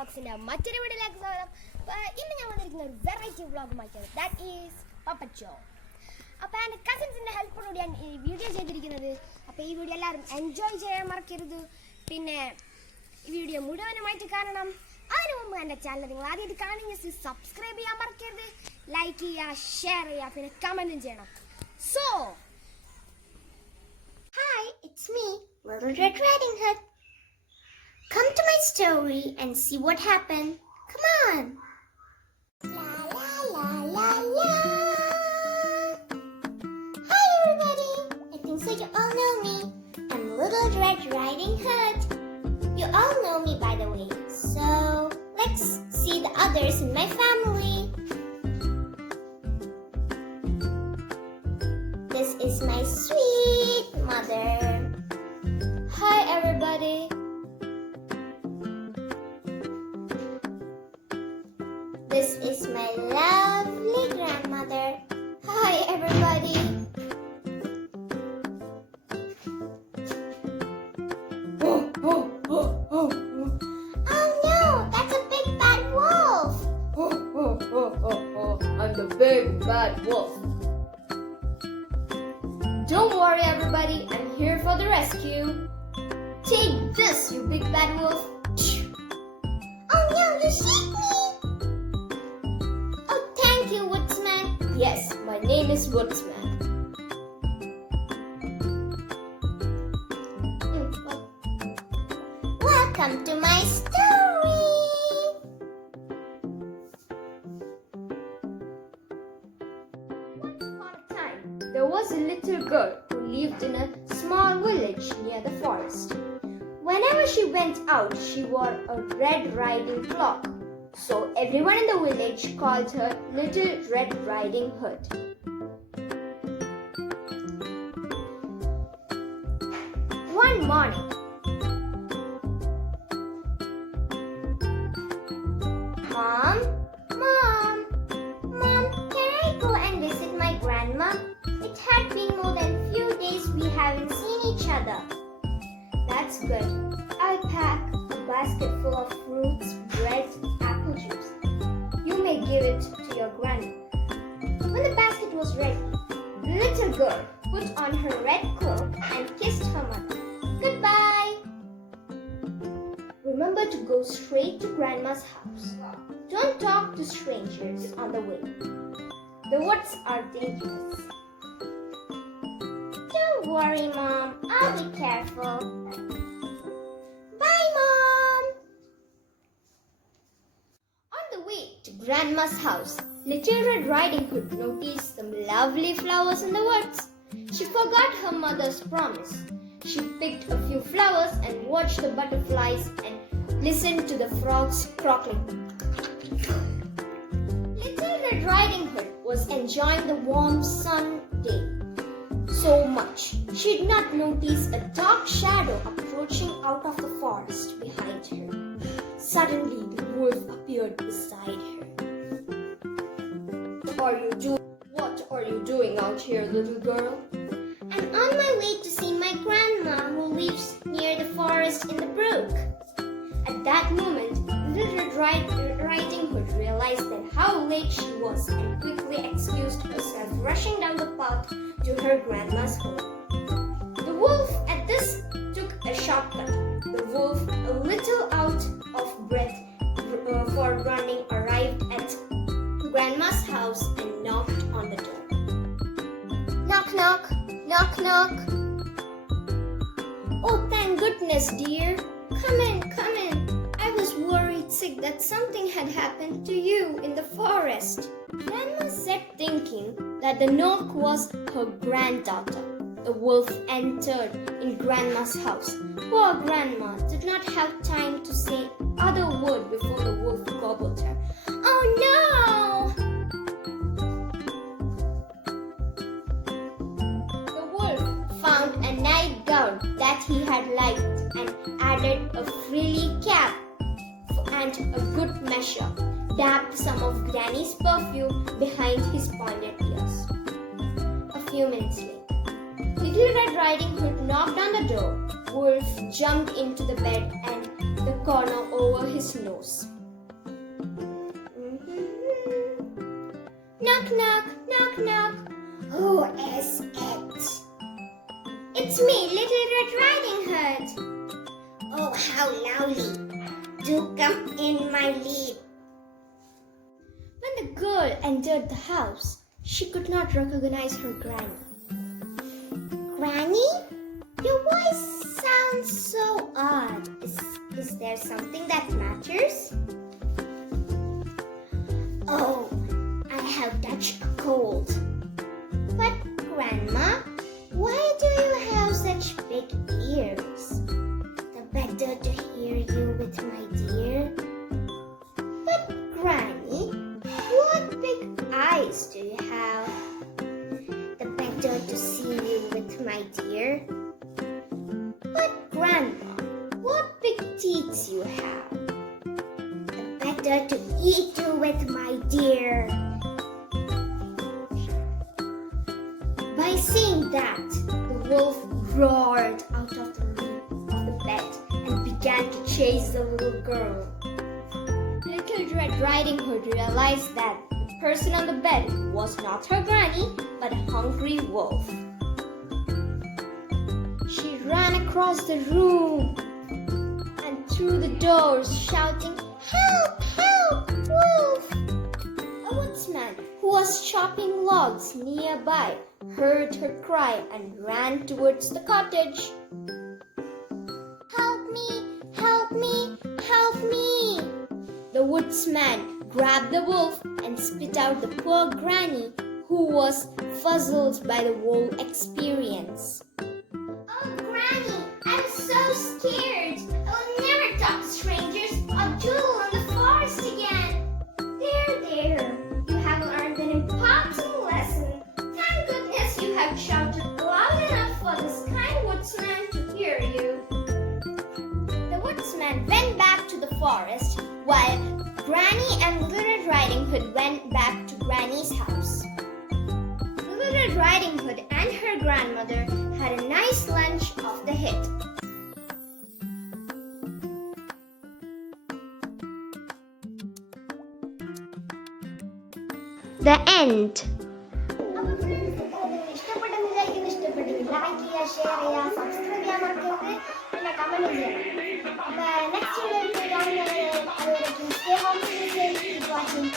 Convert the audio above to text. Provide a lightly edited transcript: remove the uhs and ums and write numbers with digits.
വ്ളോഗ്സിൻ്റെ മറ്റൊരു വീഡിയോയിലേക്ക് സ്വാഗതം. ഇന്ന് ഞാൻ വന്നിരിക്കുന്ന ഒരു വെറൈറ്റി വ്ളോഗുമായിട്ടാണ്. That is puppet show. അപ്പോൾ എൻ്റെ കസിൻസിൻ്റെ ഹെൽപ്പോടുകൂടി ഞാൻ ഈ വീഡിയോ ചെയ്തിരിക്കുന്നത്. അപ്പോൾ ഈ വീഡിയോ എല്ലാവരും എൻജോയ് ചെയ്യാൻ മറക്കരുത്. പിന്നെ ഈ വീഡിയോ മുഴുവനുമായിട്ട് കാണണം. അതിനു മുമ്പ് എൻ്റെ ചാനൽ നിങ്ങൾ ആദ്യമായിട്ട് കാണുമെങ്കിൽ സബ്സ്ക്രൈബ് ചെയ്യാൻ മറക്കരുത്. ലൈക്ക് ചെയ്യുക, ഷെയർ ചെയ്യുക, പിന്നെ കമൻറ്റും ചെയ്യണം. So Hi, it's me, Little Red Riding Hood. Come to my story and see what happened. Come on. La la la la la. Hi everybody. I think so you all know me. I'm Little Red Riding Hood. You all know me by the way. So let's see the others in my family. This is my sweet mother. Hi everybody. This is my lovely grandmother. Hi everybody. Oh no, that's a big bad wolf. I'm the big bad wolf. Don't worry everybody, I'm here for the rescue. Take this, you big bad wolf. Oh no, you shake me. Oh, thank you, Woodsman. Yes, my name is Woodsman. Welcome to my story. Once upon a time, there was a little girl who lived in a small village near the forest. Whenever she went out, she wore a Red Riding cloak. So everyone in the village called her Little Red Riding Hood. One morning, Mom, can I go and visit my grandma? It had been more than few days we haven't seen each other. that's good. I'll pack a basket full of fruits, bread, apple juice. You may give it to your grandma. When the basket was ready, the little girl put on her red cloak and kissed her mother. Goodbye! Remember to go straight to Grandma's house. Don't talk to strangers on the way. The woods are dangerous. Don't worry, Mom. I'll be careful. Bye, Mom. On the way to Grandma's house, Little Red Riding Hood noticed some lovely flowers in the woods. She forgot her mother's promise. She picked a few flowers and watched the butterflies and listened to the frogs croaking. Little Red Riding Hood was enjoying the warm sun day so much she did not notice a dark shadow approaching out of the forest behind her. Suddenly, the wolf appeared beside her. What are you doing out here, little girl? I'm on my way to see my grandma who lives near the forest in the brook. At that moment, Little Red Riding Hood realized that how late she was and quickly excused herself, rushing down the path to her grandma's home. The wolf at this took a shortcut. The wolf, a little out of breath for running, arrived at Grandma's house and knocked on the door. Knock, knock, knock, knock. Oh, thank goodness, dear. Come in, come in. I was worried sick that something had happened to you in the forest. Grandma said, thinking that the knock was her granddaughter. The wolf entered in Grandma's house. Poor Grandma did not have time to say other word before the wolf gobbled her. Oh no! The wolf found a nightgown that he had liked and added a frilly cap and a good measure, dabbed some of Granny's perfume behind his pointed ears. A few minutes later, Little Red Riding Hood knocked on the door. Wolf jumped into the bed and the corner over his nose. Knock, knock, knock, knock. Who is it? It's me, Little Red Riding Hood. Oh, how lovely. Do come in, my lead. When the girl entered the house, she could not recognize her granny. Granny? Your voice sounds so odd. Is there something that matters? Oh, I have touched a cold. But Grandma, why do you have such big ears? The better to hear you with my dear. But Granny, what big eyes do you have? The better to see you with my dear. But Grandma, what big teeth you have? The better to eat you with my dear. By saying that, the wolf roared out of the bed and began to chase the little girl. Little Red Riding Hood realized that the person on the bed was not her granny, but a hungry wolf. She ran across the room and through the doors, shouting, "Help! Help! Wolf!" A woodsman who was chopping logs nearby heard her cry and ran towards the cottage. Help me! Help me! Help me! The woodsman grabbed the wolf and spit out the poor granny, who was puzzled by the whole experience. Oh, Granny, I'm so scared. I will never talk to strangers or doodle in the forest again. There, you have learned an important lesson. Thank goodness you have shouted loud enough for this kind woodsman to hear you. The woodsman went back to the forest while Granny and Little Red Riding Hood went back to Granny's house. Little Red Riding Hood and her grandmother had a nice lunch off the hit. The end. അപ്പോൾ friends ഇഷ്ടപ്പെട്ടെന്ന് വിചാരിക്കുന്നു. ഇഷ്ടപ്പെട്ടെങ്കിൽ like ചെയ്യുക, share ചെയ്യുക, subscribe ചെയ്യാൻ മറക്കരുത്, പിന്നെ comment ചെയ്യണം. അപ്പോൾ നെക്സ്റ്റ് വീഡിയോയിൽ കാണുന്നവരെ അതുവരെയും സ്റ്റേ ഹോം, കീപ് വാച്ചിങ്.